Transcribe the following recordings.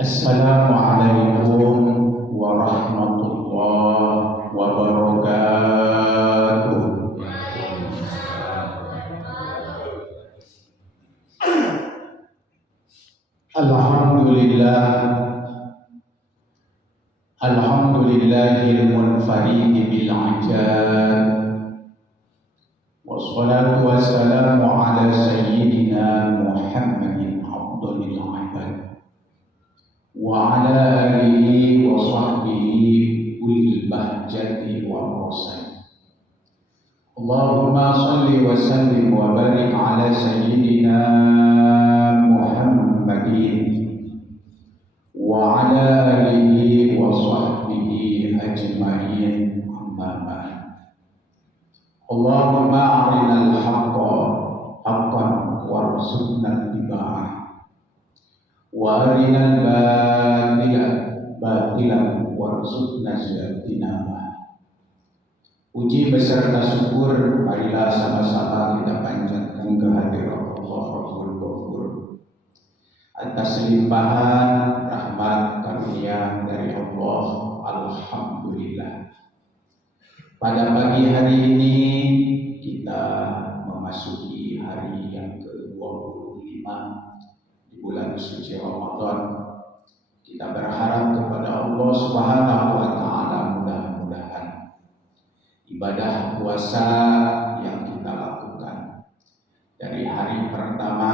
Assalamualaikum warahmatullahi wabarakatuh. Alhamdulillah, alhamdulillahil munfarid bil ajab. Wassalatu wassalamu ala sayyidina Muhammadin abdul ibad wa ala alihi wa sahbihi ulil bahjati wa rasul. Allahumma salli wa sallim wa barik ala sayyidina Muhammadin wa ala alihi wa sahbihi ajma'in, amma ba'd. Allahumma arinal haqqa haqqan warzuqna ittiba'ah wa arinal batila batilan warzuqna ijtinabah. Puji beserta syukur marilah sama-sama kita panjatkan kehadirat Allah Rabbul Ghafur atas limpahan rahmat karunia dari Allah. Alhamdulillah. Pada pagi hari ini kita memasuki hari yang ke-25 di bulan suci Ramadan. Kita berharap kepada Allah Subhanahu wa taala mudah-mudahan ibadah puasa yang kita lakukan dari hari pertama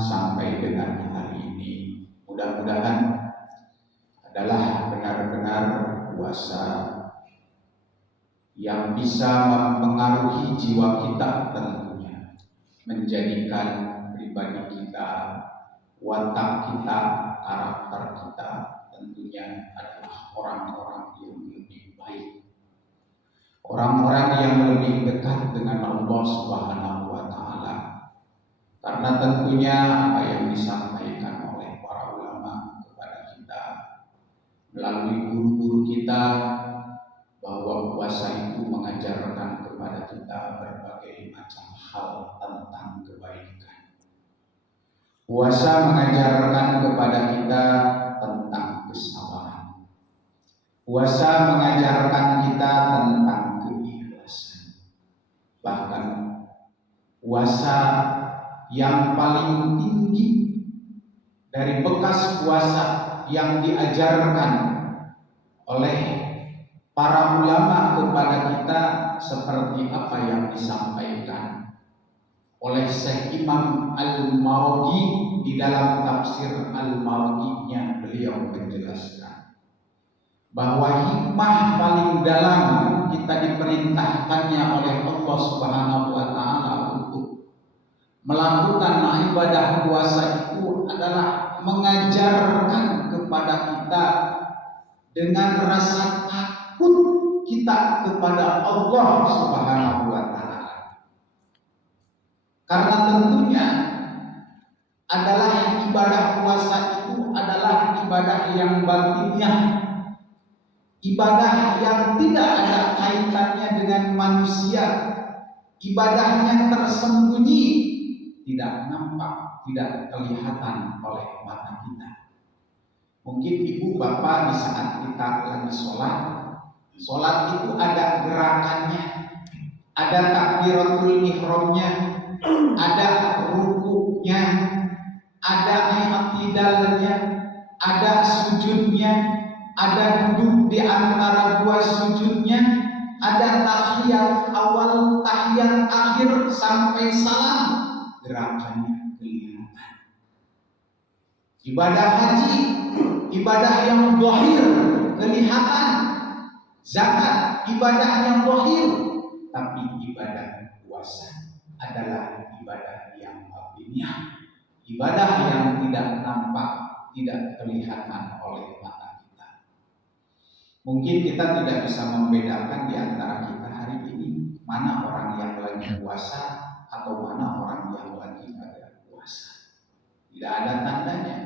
sampai dengan hari ini mudah-mudahan adalah benar-benar puasa yang bisa mempengaruhi jiwa kita, tentunya menjadikan pribadi kita, watak kita, karakter kita tentunya adalah orang-orang yang lebih baik, orang-orang yang lebih dekat dengan Allah Subhanahu wa taala. Karena tentunya apa yang disampaikan oleh para ulama kepada kita melalui guru-guru kita, bahwa puasa itu mengajarkan kepada kita berbagai macam hal tentang kebaikan. Puasa mengajarkan kepada kita tentang kesabaran. Puasa mengajarkan kita tentang keikhlasan. Bahkan puasa yang paling tinggi dari bekas puasa yang diajarkan oleh para ulama kepada kita seperti apa yang disampaikan oleh Syekh Imam Al-Maraghi di dalam tafsir Al-Maraghi-nya. Beliau menjelaskan bahwa hikmah paling dalam kita diperintahkannya oleh Allah Subhanahu wa taala untuk melakukan ibadah puasa itu adalah mengajarkan kepada kita dengan rasa takut kita kepada Allah Subhanahu wa taala. Karena tentunya adalah ibadah puasa itu adalah ibadah yang batiniah, ibadah yang tidak ada kaitannya dengan manusia, ibadahnya tersembunyi, tidak nampak, tidak kelihatan oleh mata kita. Mungkin ibu bapak di saat kita lagi sholat itu ada gerakannya, ada takbiratul ihramnya, ada rukuknya, ada i'tidalnya, ada sujudnya, ada duduk di antara dua sujudnya, ada tahiyat awal, tahiyat akhir sampai salam, gerakannya kelihatan. Ibadah haji, ibadah yang zahir kelihatan. Zakat, ibadah yang zahir. Tapi ibadah puasa adalah ibadah yang batiniah, ibadah yang tidak nampak, tidak kelihatan oleh mata kita. Mungkin kita tidak bisa membedakan di antara kita hari ini mana orang yang lagi puasa atau mana orang yang lagi tidak puasa. Tidak ada tandanya.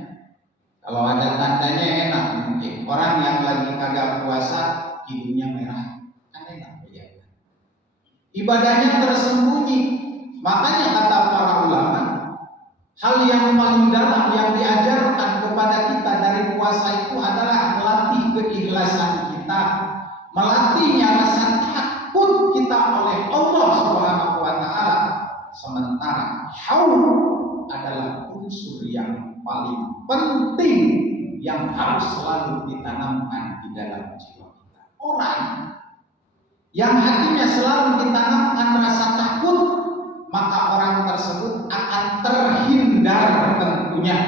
Kalau ada tandanya enak mungkin. Orang yang lagi kagak puasa hidungnya merah, kan enak kelihatan. Ibadahnya tersembunyi. Makanya kata para ulama, Hal yang paling dalam yang diajarkan kepada kita dari puasa itu adalah melatih keikhlasan kita, melatihnya rasa takut kita oleh Allah Subhanahu wa taala. Sementara haul adalah unsur yang paling penting yang harus selalu ditanamkan di dalam jiwa kita. Orang yang hatinya selalu ditanamkan rasa takut, maka orang tersebut akan terhindar tentunya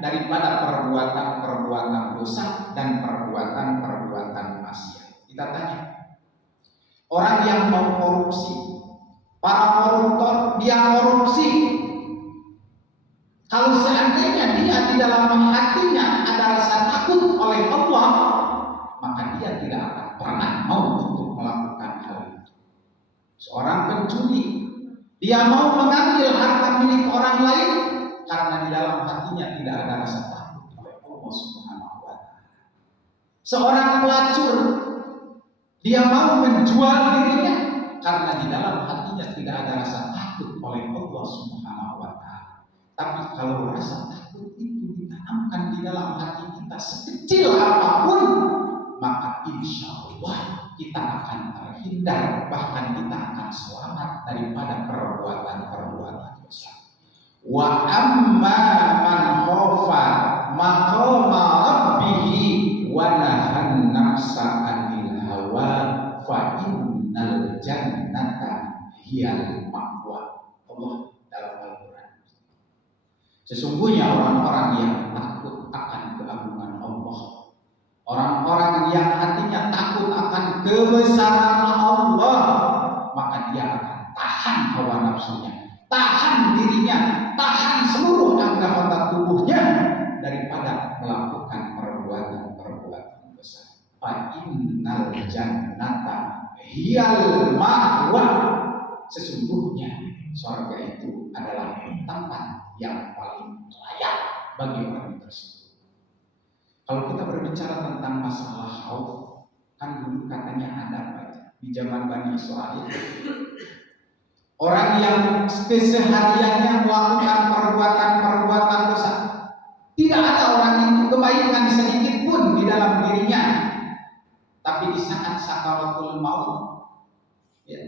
daripada perbuatan-perbuatan dosa dan perbuatan-perbuatan maksiat. Kita tanya, orang yang mau korupsi, para koruptor, dia korupsi. Kalau seandainya dia di dalam hatinya ada rasa takut oleh Allah, maka dia tidak akan pernah mau untuk melakukan hal itu. Seorang pencuri, dia mau mengambil harta milik orang lain karena di dalam hatinya tidak ada rasa takut oleh Allah Subhanahu wa taala. Seorang pelacur, dia mau menjual dirinya karena di dalam hatinya tidak ada rasa takut oleh Allah Subhanahu wa taala. Tapi kalau rasa takut itu ditanamkan di dalam hati kita sekecil apapun, maka insya Allah kita akan terhindar, bahkan kita akan selamat daripada perbuatan-perbuatan dosa. Wa amma man khafa maqama rabbih wa nahan nafsa 'anil hawa fa innal jannata hiyal ma'wa. Allah dalam Al-Qur'an. Sesungguhnya orang-orang yang takut akan keagungan Allah, orang-orang yang hatinya takut akan kebesaran Allah, maka dia akan tahan hawa nafsunya, tahan dirinya, tahan seluruh anggota tubuhnya daripada melakukan perbuatan-perbuatan dosa. Fa innal jannata hiyal ma'wa. Sesungguhnya surga itu adalah tempat yang paling layak bagi orang tersebut. Kalau kita berbicara tentang masalah khauf, kan dulu katanya ada di zaman Bani Israil, orang yang kesehariannya melakukan perbuatan-perbuatan dosa, tidak ada orang itu kebaikan sedikit pun di dalam dirinya. Tapi di saat sakaratul maut, ya,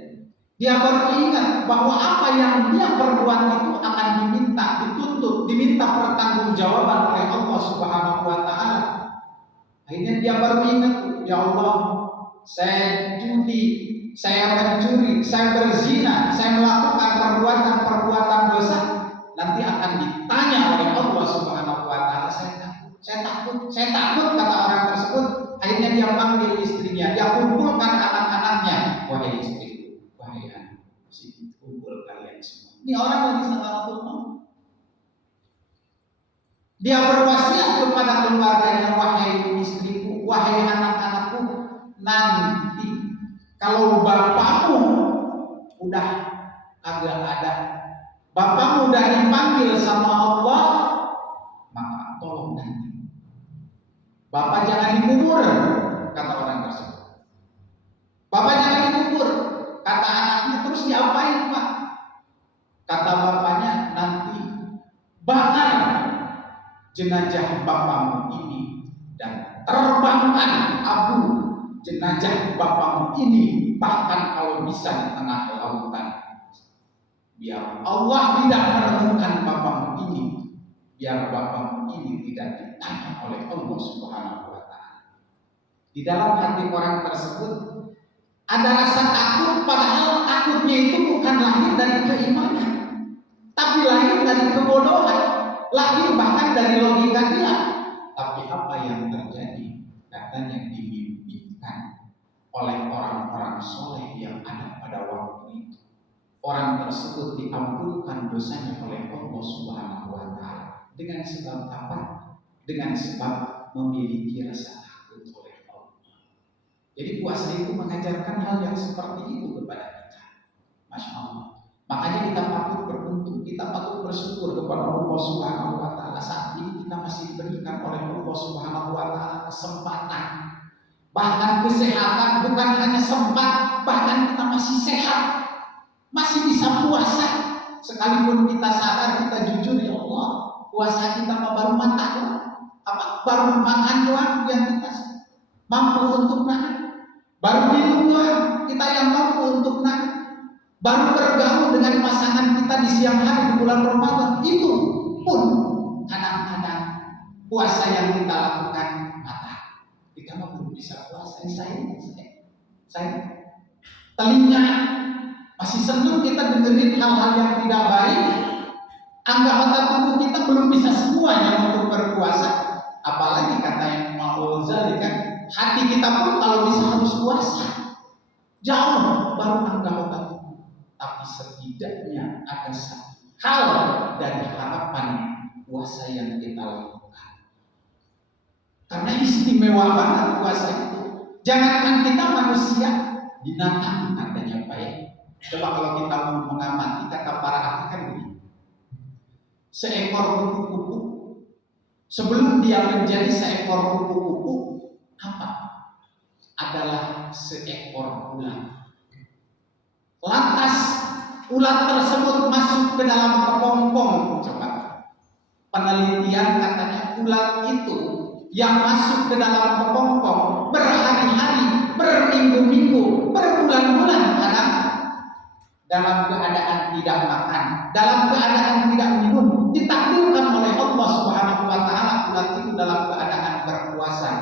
dia baru ingat bahwa apa yang dia perbuat itu akan diminta, dituntut, diminta pertanggungjawaban oleh Allah Subhanahu wa taala. Akhirnya dia baru ingat, ya Allah, saya judi, saya mencuri, saya berzina, saya melakukan perbuatan-perbuatan dosa, nanti akan ditanya oleh Allah Subhanahu wa taala. Saya takut kata orang tersebut. Akhirnya dia panggil istrinya, dia kumpulkan anak-anaknya, wahai istriku, wahai anak, sini kumpul kalian semua. Ini orang lagi sakaratul maut. Dia berwasiat kepada keluarganya, wahai istriku, wahai anak-anakku, nanti kalau bapakmu udah agak ada, bapakmu udah dipanggil sama Allah, maka tolong nanti bapak jangan dikubur, kata orang tersebut. Bapak jangan dikubur, kata anaknya. Terus diapain Pak? Kata bapaknya, nanti bakar jenazah bapakmu ini dan terbangkan abu jenazah bapakmu ini, bahkan kalau bisa di tengah lautan, biar Allah tidak menemukan bapakmu ini, biar bapakmu ini tidak ditanya oleh Allah Subhanahu wa taala. Di dalam hati orang tersebut ada rasa takut, padahal takutnya itu bukan lahir dari keimanan, tapi lahir dari kebodohan, lahir bahkan dari logika dia. Tapi apa yang terjadi? Katanya dimimpikan oleh orang-orang soleh yang ada pada waktu itu. Orang tersebut diampunkan dosanya oleh Allah Subhanahu wa taala. Dengan sebab apa? Dengan sebab memiliki rasa takut oleh Allah. Jadi puasa itu mengajarkan hal yang seperti itu kepada kita. Masya Allah. Makanya kita patut beruntung, kita patut bersyukur kepada Allah Subhanahu wa taala. Saat ini kita masih diberikan oleh Allah Subhanahu wa taala kesempatan, bahkan kesehatan, bukan hanya sempat, bahkan kita masih sehat, masih bisa puasa. Sekalipun kita sadar, kita jujur, ya Allah, puasa kita baru makan, baru makan doang yang kita mampu untuk nahan. Baru minum doang kita yang mampu untuk nahan. Baru bergaul dengan pasangan kita di siang hari di bulan Ramadan, itu pun kadang-kadang puasa yang kita lakukan mata. Kita belum bisa puasa. Saya telinga masih senang kita dengerin hal-hal yang tidak baik. Anggota tubuh kita belum bisa semuanya untuk berpuasa. Apalagi kata yang Ma'uzali kan, hati kita pun kalau bisa harus puasa. Jauh baru anggota tubuh. Tapi setidaknya ada satu hal dari harapan puasa yang kita lakukan. Karena istimewa banget puasa itu. Jangankan kita manusia, binatang katanya baik. Coba kalau kita mau mengamati, kata para ahli kan begini. Seekor kupu-kupu, sebelum dia menjadi seekor kupu-kupu, apa? Adalah seekor ular. Lantas ulat tersebut masuk ke dalam kepompong. Coba penelitian katanya ulat itu yang masuk ke dalam kepompong berhari-hari, berminggu-minggu, berbulan-bulan kadang dalam keadaan tidak makan, dalam keadaan tidak minum, ditakdirkan oleh Allah Subhanahu wa taala ulat itu dalam keadaan berpuasa.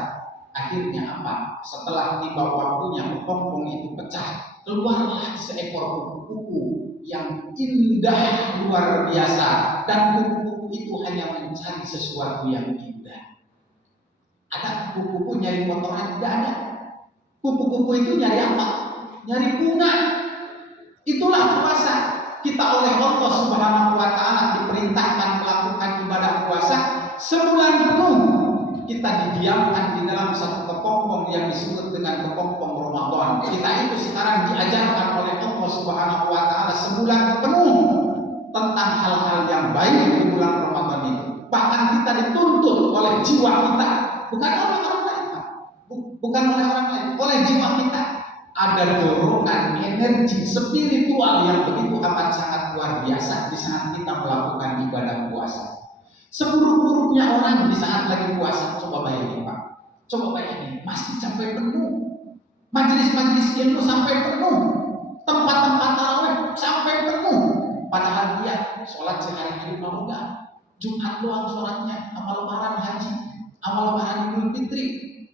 Akhirnya apa? Setelah tiba waktunya kepompong itu pecah, keluarlah seekor kupu-kupu yang indah luar biasa, dan kupu-kupu itu hanya mencari sesuatu yang indah. Ada kupu-kupu nyari kotoran? Tidak ada. Kupu-kupu itu nyari apa? Nyari bunga. Itulah puasa. Kita oleh Allah Subhanahu wa taala diperintahkan melakukan ibadah puasa sebulan penuh. Kita didiamkan di dalam satu kepompong yang disebut dengan kepompong Ramadan. Kita itu sekarang diajarkan oleh Allah Subhanahu wa taala sebulan penuh tentang hal-hal yang baik di bulan Ramadan itu. Bahkan kita dituntut oleh jiwa kita, bukan oleh orang lain, bukan oleh orang lain, oleh jiwa kita. Ada dorongan energi spiritual yang begitu amat sangat luar biasa di saat kita melakukan ibadah puasa. Seburuk-buruknya orang di saat lagi puasa, coba bayangin Pak, coba bayangin, masih sampai penuh, majelis-majelis ilmu sampai penuh, tempat-tempat tarawih sampai penuh, padahal dia sholat sehari-hari mau enggak, Jumat doang sholatnya, amal lebaran haji, amal lebaran Idul Fitri.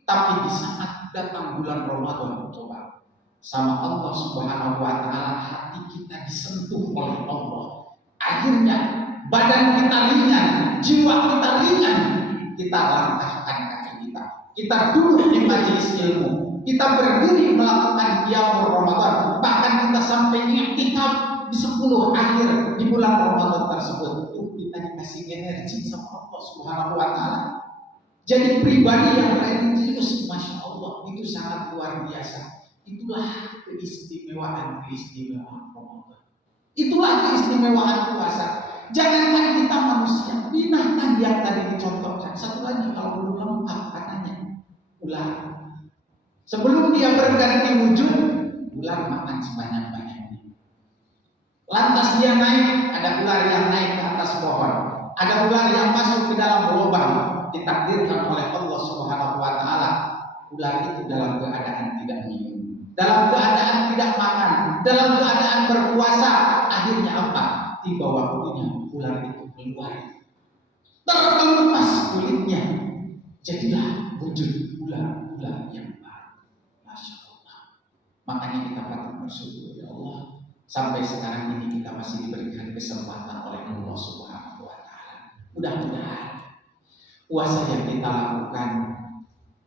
Tapi di saat datang bulan Ramadan, coba sama Allah Subhanahu wa taala hati kita disentuh oleh Allah. Akhirnya badan kita ringan, jiwa kita ringan, kita langkahkan kaki kita. Kita duduk di majelis ilmu, kita berdiri melakukan qiyamul Ramadan, bahkan kita sampai i'tikaf di 10 akhir di bulan Ramadan tersebut. Itu kita dikasih energi sama Allah Subhanahu wa taala. Jadi pribadi yang religius, masya Allah, itu sangat luar biasa. Itulah keistimewaan Ramadan. Itulah keistimewaan puasa. Jangankan kita manusia, binatang yang tadi dicontohkan. Satu lagi kalau belum lengkap katanya, ular. Sebelum dia berganti wujud, ular makan sebanyak-banyaknya. Lantas dia naik, ada ular yang naik ke atas pohon. Ada ular yang masuk ke dalam lubang. Ditakdirkan oleh Allah Subhanahu wa taala, ular itu dalam keadaan tidak minum, dalam keadaan tidak makan, dalam keadaan berpuasa. Akhirnya apa? Tiba waktunya ular itu keluar, terkelupas kulitnya, jadilah wujud ular yang baru. Masya Allah. Makanya kita patut bersyukur, ya Allah, sampai sekarang ini kita masih diberikan kesempatan oleh Allah Subhanahu wa taala. Mudah-mudahan puasa yang kita lakukan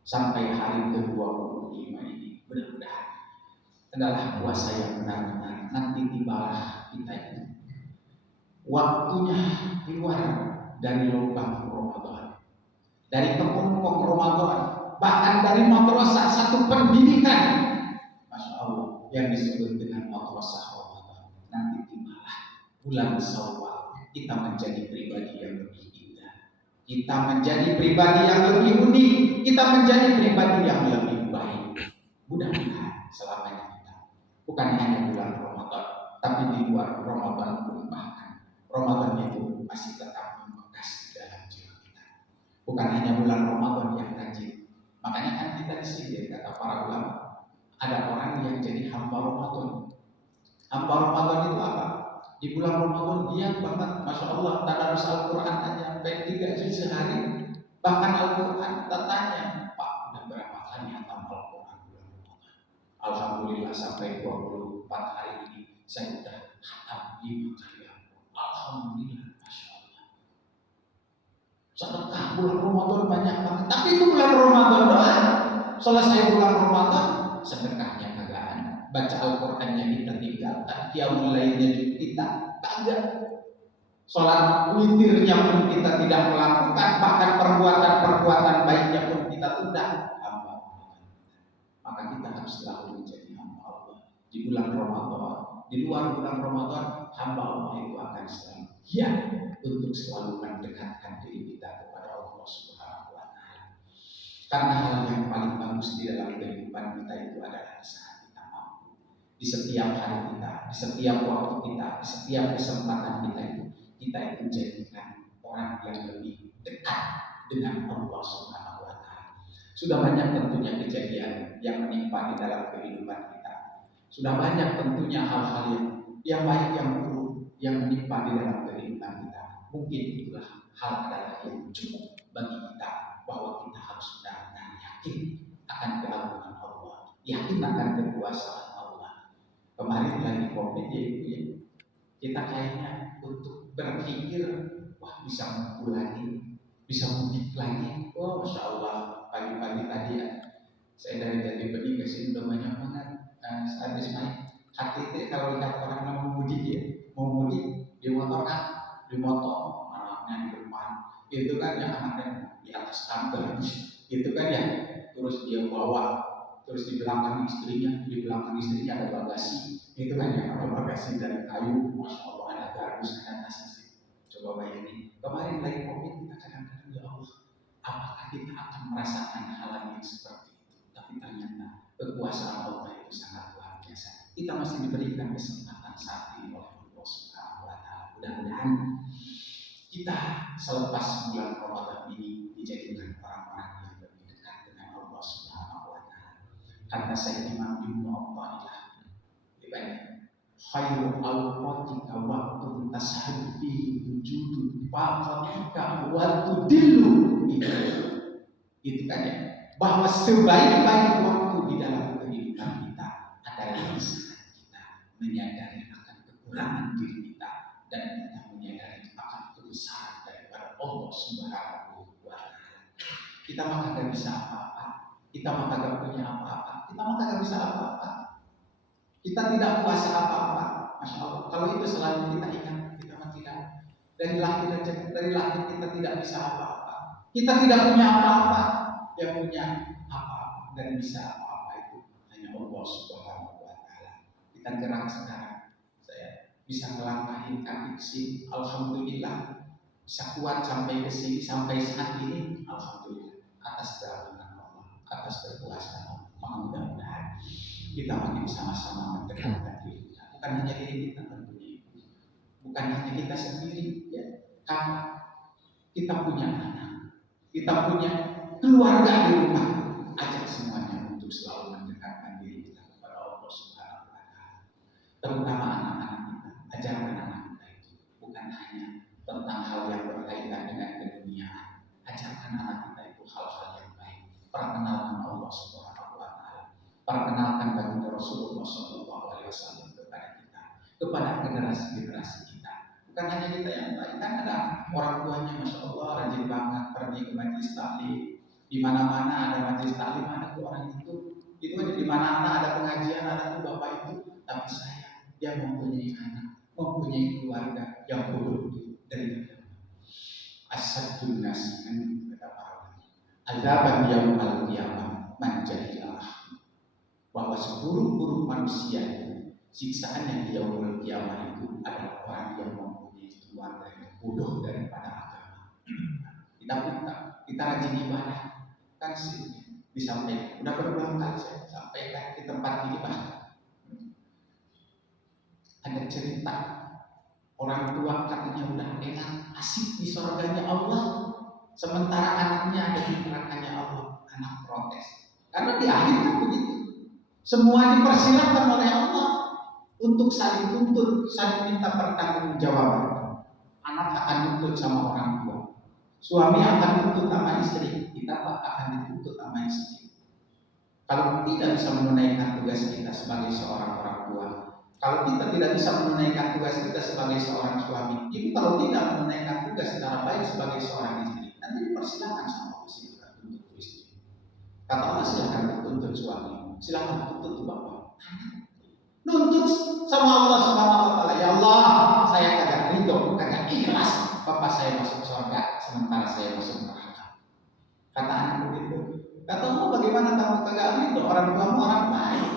sampai hari ke-25 ini, mudah-mudahan adalah puasa yang benar-benar. Nanti tibalah kita itu waktunya keluar dari lubang Ramadan, dari kepompong Ramadan, bahkan dari madrasah satu pendidikan, masya Allah, yang disebut dengan madrasah Ramadan. Nanti tibalah bulan Syawal, kita menjadi pribadi yang lebih indah, kita menjadi pribadi yang lebih unik, kita menjadi pribadi yang lebih baik. Mudah-mudahan selamanya kita bukan hanya bulan Ramadan, tapi di luar Ramadan pun bahkan Ramadan itu masih tetap membekas di dalam jiwa kita. Bukan hanya bulan Ramadan yang rajin. Makanya kan kita di sini kata para ulama, ada orang yang jadi hamba Ramadan. Hamba Ramadan itu apa? Di bulan Ramadan dia banget, masya Allah, tadarus Al-Quran aja sampai 3 juz sehari. Bahkan Al-Quran tanya, Pak, udah berapa kali hatam Al-Quran bulan Ramadan? Alhamdulillah sampai 24 hari ini saya udah hatam 5 kali. Alhamdulillah, masya Allah. Sedekah bulan Ramadan banyak banget. Tapi itu bulan Ramadan doang. Selesai bulan Ramadan, sedekahnya kagak ada. Baca Al-Qurannya kita tinggalkan. Qiyamul lailnya kita kagak. Sholat witirnya pun kita tidak melakukan. Bahkan perbuatan-perbuatan baiknya pun kita tunda. Hamba. Maka kita harus selalu menjadi hamba Allah. Di bulan Ramadan, di luar bulan Ramadan, hamba Allah itu akan selalu giat untuk selalu mendekatkan diri kita kepada Allah Subhanahu wa Ta'ala. Karena hal yang paling bagus di dalam kehidupan kita itu adalah di saat kita mampu. Di setiap hari kita, di setiap waktu kita, di setiap kesempatan kita itu jadikan orang yang lebih dekat dengan Allah Subhanahu wa Ta'ala. Sudah banyak tentunya kejadian yang menimpa di dalam kehidupan kita. Sudah banyak tentunya hal-hal yang baik, yang buruk yang menimpa di dalam kehidupan kita. Mungkin itulah hal adalah yang cukup bagi kita bahwa kita harus benar-benar yakin akan keagungan Allah, yakin akan kekuasaan Allah. Kemarin lagi COVID ya, kita kayaknya untuk berpikir, wah bisa ngumpul lagi, bisa mudik lagi. Oh masya Allah, pagi-pagi tadi ya, saya dari Jati ke sini udah banyak banget. Saat Ismail, hati itu kalau lihat orang mau mudik ya, mau mudik di motor kan, di motor anaknya di depan, itu kan yang anaknya di atas tangga, itu kan ya, terus dia bawa, terus di belakang istrinya ada bagasi, itu kan yang ada bagasi dari kayu, masya Allah ada gardus, ada tas. Coba bayangin, kemarin lagi COVID kita kadang-kadang ya Allah, apakah kita akan merasakan hal yang seperti itu? Tapi ternyata kekuasaan Allah itu sangat luar biasa. Kita masih diberikan kesempatan saat ini oleh Allah Subhanahu wa Ta'ala. Mudah-mudahan kita selepas bulan Ramadan ini dijadikan orang-orang yang lebih dekat dengan Allah Subhanahu wa Ta'ala. Kata Sayyidina Imam Ibnu Athaillah, dibanding khairu awqatika waqtu tashhadu fihi wujudun faqatika wa tudillu itu kan ya, bahwa sebaik-baik waktu di dalam kehidupan kita adalah di saat kita menyadari akan kekurangan diri kita dan kita menyadari akan kebesaran daripada Allah Subhanahu wa Ta'ala. Kita mah kagak bisa apa-apa, kita mah kagak punya apa-apa, kita mah kagak bisa apa-apa, kita tidak kuasa apa-apa. Masya Allah, kalau itu selalu kita ingat, kita mah tidak, dari lahir kita tidak bisa apa-apa, kita tidak punya apa-apa. Yang punya apa-apa dan bisa apa-apa itu hanya Allah Subhanahu wa Ta'ala. Kita gerak sekarang, saya bisa melangkahin kaki ke sini, alhamdulillah, bisa kuat sampai ke sini, sampai saat ini, alhamdulillah, atas keraguan Allah, atas kekuasaan Allah. Maka mudah-mudahan kita makin sama-sama mendekatkan diri kita. Bukan hanya diri kita tentunya, bukan hanya kita sendiri, ya. Karena kita punya anak, kita punya keluarga di rumah, ajak semuanya untuk selalu mendekatkan diri kita kepada Allah Subhanahu wa Ta'ala. Terutama anak-anak kita, ajarkan anak kita itu bukan hanya tentang hal yang berkaitan dengan keduniaan. Ajarkan anak kita itu hal-hal yang baik. Perkenalkan Allah Subhanahu wa Ta'ala. Perkenalkan baginda Rasulullah SAW kepada kita, kepada generasi-generasi kita. Bukan hanya kita yang baik, kan ada orang tuanya masya Allah rajin banget pergi ke majelis taklim. Di mana-mana ada majelis taklim, ada tuh orang itu aja di mana-mana ada pengajian, ada tuh bapak itu. Tapi saya yang mempunyai anak, mempunyai keluarga yang bodoh dari asadun nasi kata para ulama. Azaban yaumul qiyamah man jahillah, bahwa seburuk-buruk manusia itu siksaannya di yaumul qiyamah itu adalah orang yang mempunyai keluarga yang bodoh daripada agama. Kita rajin ibadah. Kan sih disampaikan, udah berulang kali saya sampaikan di tempat ini bahkan ada cerita Orang tua katanya udah enak, asik di surganya Allah, sementara anaknya ada di nerakanya Allah. Anak protes. Karena di akhir kan begitu. Semua dipersilakan oleh Allah untuk saling tuntut, saling minta pertanggungjawaban. Anak akan tuntut sama orang tua. Suami akan tuntut sama istri. Kita akan dituntut sama istri. Kalau tidak bisa menunaikan tugas kita sebagai seorang orang tua, kalau kita tidak bisa menunaikan tugas kita sebagai seorang suami, itu kalau tidak menunaikan tugas secara baik sebagai seorang istri, nanti dipersilakan sama Allah silakan tuntut istri. Kata Allah silakan tuntut suami, silakan tuntut bapak. Nuntut sama Allah Subhanahu wa taala, ya Allah, saya kagak ridho, kagak ikhlas bapak saya masuk surga sementara saya masuk neraka. Kata anak begitu. Kata Allah, bagaimana kamu kagak ridho? Orang tuamu orang baik.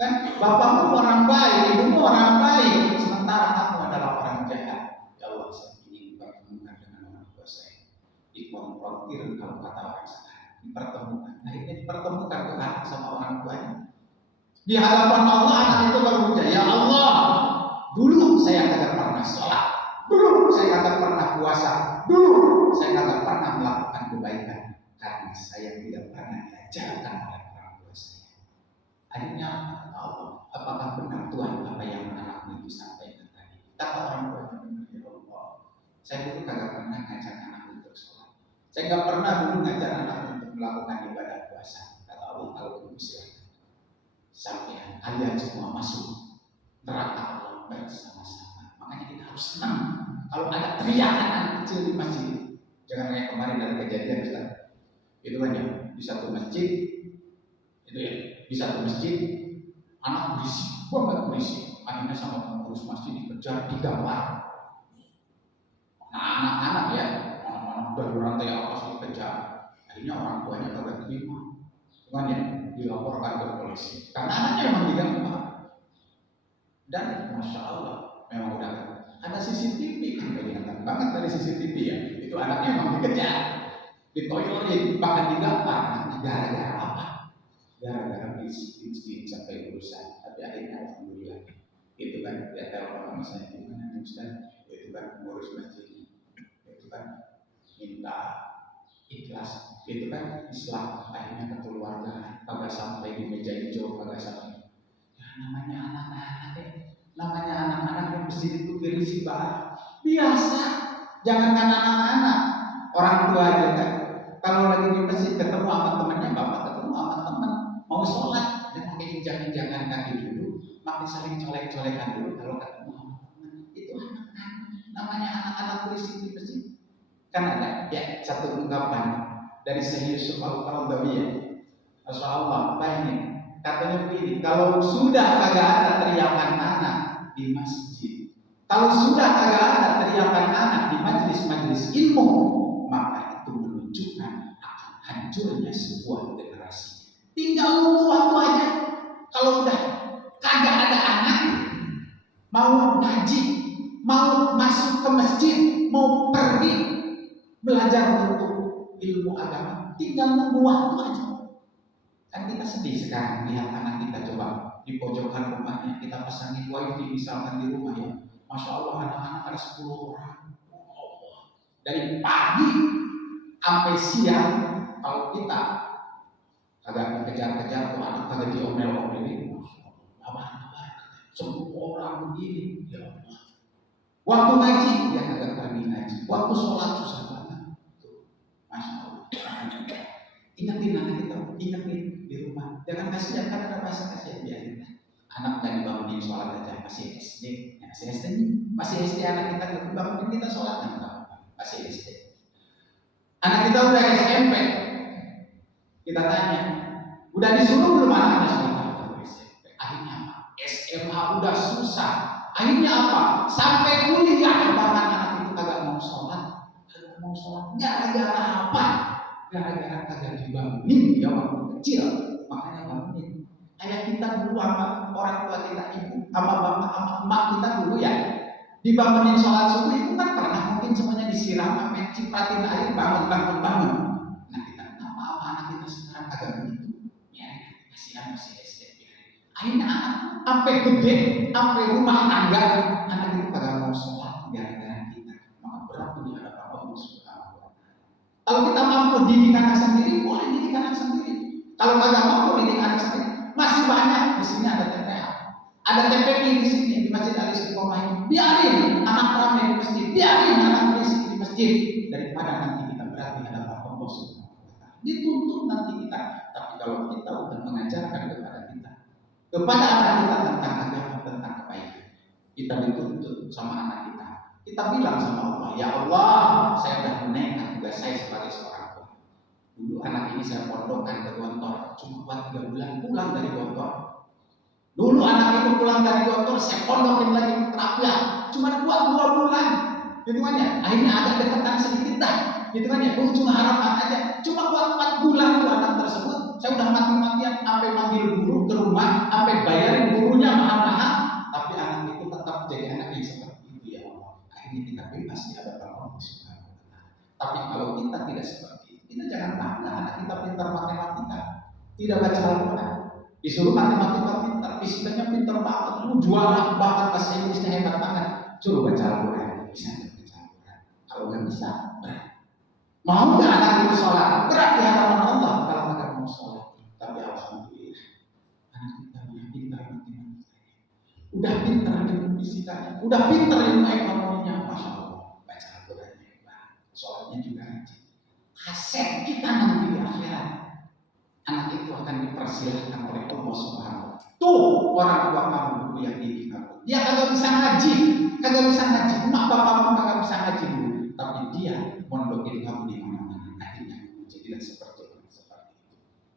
Kan bapakmu orang baik, ibumu orang baik, sementara kamu adalah orang jahat. Ya Allah, saya ingin dipertemukan dengan orang tua saya. Dikonfrontir kalau kata orang sekarang, dipertemukan. Akhirnya dipertemukan ke anak sama orang tuanya. Di hadapan Allah anak itu berucap, ya Allah, dulu saya kagak pernah sholat, dulu saya kagak pernah puasa, dulu saya kagak pernah melakukan kebaikan karena saya tidak pernah diajarkan oleh orang tua saya. Akhirnya Allah, apakah benar Tuhan apa yang anakmu itu sampaikan tadi? Kata orang tua, ya Allah, saya dulu kagak pernah ngajak anak untuk sholat, saya nggak pernah dulu ngajak anak untuk melakukan ibadah puasa. Kata Allah, kalau begitu silakan, sampai kalian semua masuk neraka Allah bersama-sama. Makanya kita harus senang kalau ada teriakan anak kecil di masjid. Jangan kayak kemarin dari kejadian Ustaz. Itu kan ya, di satu masjid itu ya, di satu masjid anak berisik banget, berisik. Akhirnya sama pengurus masjid dikejar, digampar. Nah, anak-anak ya, anak-anak dari rantai atas dikejar. Akhirnya orang tuanya kagak terima, cuman ya dilaporkan ke polisi karena anaknya memang digampar. Dan masya Allah, memang udah ada CCTV kan, kelihatan banget dari CCTV ya. Itu anaknya memang dikejar, ditoyorin, bahkan digampar. Gara-gara apa? Gara-gara bisik sampai urusan. Tapi akhirnya alhamdulillah itu kan ya telepon sama saya, gimana Ustaz? Itu kan ngurus masjid, itu kan minta ikhlas, itu kan Islam. Akhirnya kekeluargaan, kagak sampai di meja hijau, kagak sampai. Ya namanya anak-anak ya, namanya anak-anak yang masjid itu berisi bah biasa. Jangankan anak-anak, orang tua aja kan. Kalau lagi di masjid ketemu sama temannya, bapak ketemu sama teman mau sholat, dan pakai injak-injakan kaki dulu, pakai saling colek-colekan dulu kalau ketemu sama teman. Itu anak-anak, namanya anak-anak berisi di masjid. Kan ada ya satu ungkapan dari Syekh Yusuf Al-Qaradawi ya, Masya Allah, bayangin katanya begini, kalau sudah kagak ada teriakan anak di masjid, kalau sudah kagak ada teriakan anak di majelis-majelis ilmu, maka itu menunjukkan akan hancurnya sebuah generasi. Tinggal nunggu waktu aja. Kalau udah kagak ada anak mau ngaji, mau masuk ke masjid, mau pergi belajar untuk ilmu agama, tinggal nunggu waktu aja. Kan kita sedih sekarang lihat anak kita coba di pojokan rumahnya, kita pasangin wifi misalkan di rumah ya, Masya Allah anak-anak ada 10 orang. Dari pagi sampai siang, kalau kita agak dikejar-kejar tuh anak kagak diomel-omelin, abah-abah 10 orang begini, ya Allah. Waktu ngaji ya kagak kami ngaji, waktu sholat susah banget. Masya Allah. Ingatin anak kita, ingatin di rumah. Jangan kasihan, kan ada rasa kasihan, biarin. Anak nggak dibangunin sholat aja, masih SD. Ya, masih SD anak kita bangunin kita sholat nggak? Masih SD. Anak kita udah SMP. Kita tanya, udah disuruh belum anaknya sholat? SMP. Akhirnya apa? SMA udah susah. Akhirnya apa? Sampai kuliah bahkan anak itu kagak mau sholat. Mau sholat gara-gara apa? Gara-gara kagak dibangunin ya waktu kecil, makanya bangunin. Kayak kita dulu sama orang tua kita, ibu, sama bapak, sama emak kita dulu ya, dibangunin sholat subuh itu kan pernah mungkin semuanya disiram sampai cipratin air, bangun. Nah kita kenapa sama anak kita sekarang kagak begitu? Ya kasihan masih SD. Akhirnya anak sampai gede, sampai rumah tangga, anak itu kagak mau sholat. gara-gara kita, maka berat di hadapan Allah Subhanahu wa Ta'ala. Kalau kita mampu didik anak sendiri, boleh didik anak sendiri. Kalau nggak mampu didik anak sendiri, masih banyak di sini ada TPA, ada TPP di sini di Masjid Al Istiqomah ini. Biarin anak ramai di masjid, biarin anak berisik di masjid, daripada nanti kita berat di hadapan Allah Subhanahu wa Ta'ala. Dituntut nanti kita. Tapi kalau kita udah mengajarkan kepada anak kita tentang agama, tentang kebaikan, kita dituntut sama anak kita. Kita bilang sama Allah, ya Allah, saya sudah menengah tugas saya sebagai seorang tua. Dulu anak ini saya pondokkan ke Gontor, cuma buat 3 bulan pulang dari Gontor. Dulu anak itu pulang dari Gontor, saya pondokin lagi ke Terapiak, cuma buat 2 bulan. Gitu kan ya, akhirnya agak dekatan sedikit dah. Gitu kan ya, cuma harapan aja. Cuma buat 4 bulan tuh anak tersebut, saya udah mati-matian sampai manggil guru ke rumah, sampai bayarin gurunya mahal-mahal, tapi anak itu tetap jadi anak yang seperti itu ya Allah. Akhirnya kita bebas di hadapan Allah Subhanahu wa Ta'ala. Tapi kalau kita tidak seperti itu, kita jangan bangga anak kita pintar matematika, tidak baca Al-Quran, disuruh matematika pintar, fisikanya pintar banget, lu juara banget, bahasa Inggrisnya hebat banget, suruh baca Al-Quran, bisa nggak baca Al-Quran? Kalau nggak bisa, berat. Mau nggak anak itu sholat? Berat di hadapan Allah kalau nggak mau sholat. Tapi alhamdulillah, anak kita udah pintar matematikanya, udah pintar ilmu fisikanya, udah pintar ilmu ekonominya, masya Allah, baca Al-Qurannya hebat, sholatnya juga rajin. Aset kita nanti di akhirat, anak itu akan dipersilahkan oleh Allah Subhanahu wa Ta'ala. Tuh orang tua kamu dulu yang didik kamu, dia kagak bisa ngaji, emak bapakmu kagak bisa ngaji dulu, tapi dia mondokin kamu di mana-mana. Akhirnya jadilah seperti itu.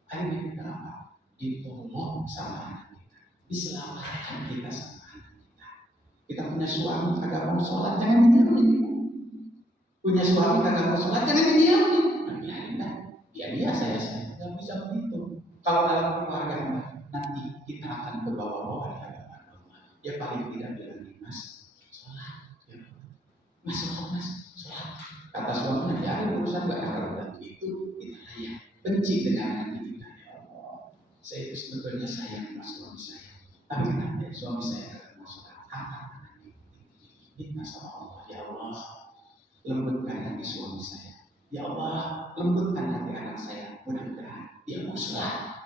Akhirnya kita apa? Ditolong sama anak kita, diselamatkan kita sama anak kita. Kita punya suami kagak mau sholat, jangan didiamin. Punya suami kagak mau sholat, jangan didiamin. Biarin dah, dia saya nggak bisa begitu. Kalau dalam keluarga nanti kita akan ke bawah-bawah di hadapan Allah. Ya paling tidak bilang, mas sholat, ya mas sholat, mas sholat. Kata suaminya, ya ada urusan gak ada kalau itu kita layak benci dengan anak kita. Ya Allah, saya itu sebetulnya sayang sama suami saya, tapi kenapa suami saya tidak mau sholat? Apa ini sama Allah? Ya Allah, lembutkan hati suami saya. Ya Allah, lembutkan hati anak saya. Mudah-mudahan dia mau sholat.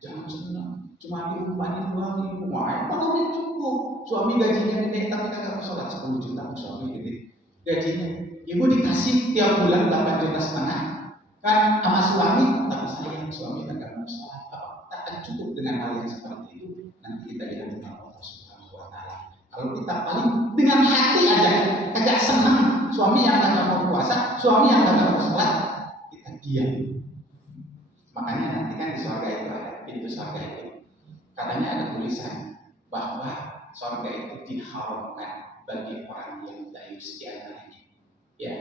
Jangan senang, cuma diumpahin suami, wah, malah cukup. Suami gajinya gede, tapi kagak mau sholat 10 juta, suami gede. Gajinya, ibu dikasih tiap bulan 8,5 juta, kan sama suami, tapi sayang suami kagak mau sholat. Tak akan cukup dengan hal yang seperti itu. Nanti kita dihadapkan Allah Subhanahu wa Ta'ala. Kalau kita paling dengan hati aja, kagak senang suami yang kagak mau puasa, suami yang kagak mau sholat, kita diam. Makanya nanti kan di surga itu ada pintu surga itu, katanya ada tulisan bahwa surga itu diharamkan bagi orang yang dayus di antaranya. Ya,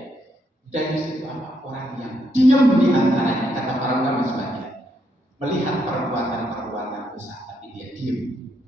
dayus itu apa? Orang yang diam di antaranya, kata para ulama sebagian, melihat perbuatan-perbuatan dosa tapi dia diam.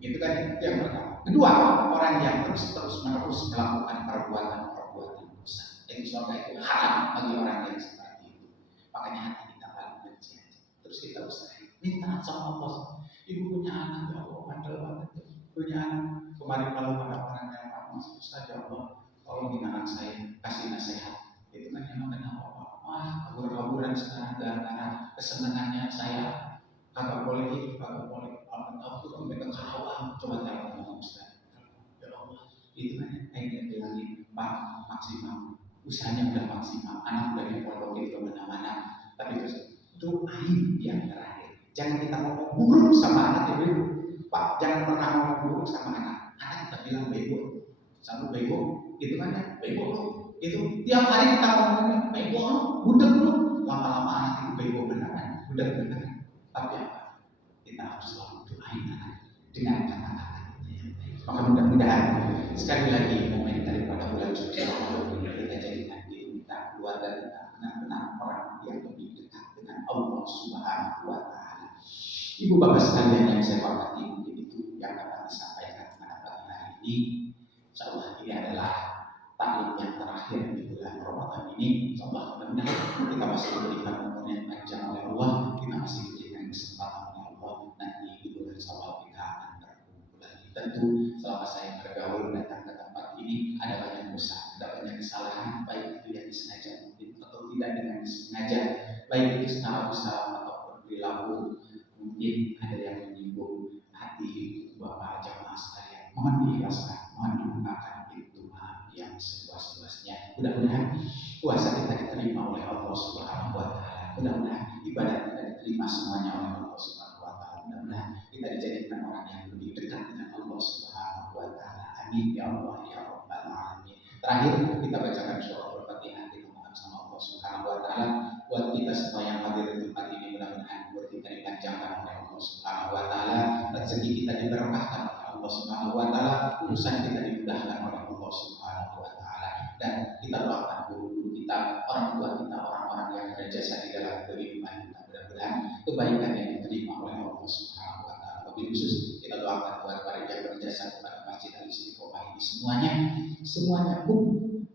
Itu kan itu yang pertama. Kedua, orang yang terus-menerus melakukan perbuatan-perbuatan dosa. Jadi surga itu haram bagi orang yang seperti itu. Makanya hati kita paling benci. Terus kita usahain, minta sama Allah. Ibu punya anak, ya Allah, bandel banget. Punya anak, kemarin malam ada orang yang masuk Ustaz, ya Allah, tolongin anak saya, kasih nasihat. Itu kan emang kenapa? Wah, kabur-kaburan sekarang gara-gara kesenangannya saya. Kagak boleh itu, kagak boleh. Aku sampai ke Karawang, coba telepon sama Ustaz. Ya Allah, itu kan yang bilangin, Pak, maksimal. Usahanya udah maksimal, anak udah dipondokin ke mana-mana. Tapi terus itu aib yang terakhir. Jangan kita ngomong buruk sama anak ya, Pak. Jangan pernah ngomong buruk sama anak. Anak kita bilang bego, selalu bego. Itu kan ya, bego lo. Itu tiap hari kita ngomongnya bego lo, budek lo. Lama-lama anak itu bego beneran, budek beneran. Tapi apa? Kita harus selalu doain anak dengan kata-kata kita yang baik. Maka mudah-mudahan sekali lagi momen daripada bulan suci Ramadan kita jadikan diri kita, keluarga kita benar-benar orang yang lebih dekat dengan Allah Subhanahu wa Ta'ala. Ibu bapak sekalian yang saya hormati, mungkin itu yang dapat disampaikan pada pagi hari ini. Insyaallah ini adalah taklim yang terakhir di bulan Ramadan ini. Insyaallah mudah-mudahan kita masih diberikan umur yang panjang oleh Allah, kita masih diberikan kesempatan oleh Allah. Nanti di bulan Syawal kita akan berkumpul lagi. Tentu selama saya bergaul datang ke tempat ini ada banyak dosa, ada banyak kesalahan, baik itu yang disengaja mungkin atau tidak dengan disengaja, baik itu secara usaha ataupun perilaku. Mungkin ada yang menyinggung hati Bapak jamaah sekalian. Mohon diikhlaskan, mohon dilupakan pintu maaf yang seluas-luasnya. Mudah-mudahan puasa kita diterima oleh Allah Subhanahu wa taala. Mudah-mudahan ibadah kita diterima semuanya oleh Allah Subhanahu wa taala. Mudah-mudahan kita dijadikan orang yang lebih dekat dengan Allah Subhanahu wa taala. Amin ya Allah ya rabbal alamin. Terakhir kita bacakan surah Al-Fatihah, kita mohon sama Allah Subhanahu wa taala buat kita semua yang hadir di tempat ini, mudah-mudahan buat kita dipanjangkan oleh Allah Subhanahu wa taala, rezeki kita diberkahkan oleh Allah Subhanahu wa taala, urusan kita dimudahkan oleh Allah Subhanahu wa taala, dan kita doakan guru-guru kita, orang tua kita, orang-orang yang berjasa di dalam kehidupan kita, mudah-mudahan kebaikan yang diterima oleh Allah Subhanahu wa taala. Lebih khusus kita doakan buat para yang berjasa kepada Masjid Al-Istiqomah ini semuanya pun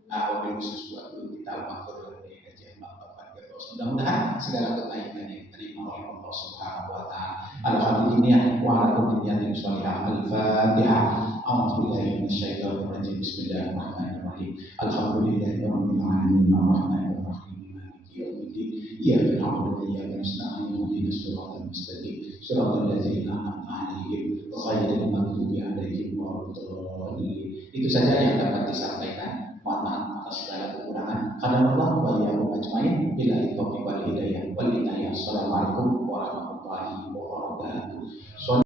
lebih khusus buat guru kita Al-Makhluk dari kajian Bapak Firdaus. Mudah-mudahan segala kebaikan yang diterima oleh Allah Subhanahu wa taala. Alhamdulillah wa ala kulli niyatin shalihah. Al-Fatihah. A'udzubillahi minasyaitonir rajim. Bismillahirrahmanirrahim. Alhamdulillahirabbil alamin arrahmanir rahim maliki yaumiddin. Iyyaka na'budu wa iyyaka nasta'in. Ihdinas siratal mustaqim. Siratal ladzina an'amta 'alaihim ghairil maghdubi 'alaihim waladdallin. Itu saja yang dapat disampaikan. Mohon maaf atas segala kekurangan. Qadarullah wa iyyakum ajmain. Billahi taufiq wal hidayah wal inayah. Assalamualaikum warahmatullahi wabarakatuh.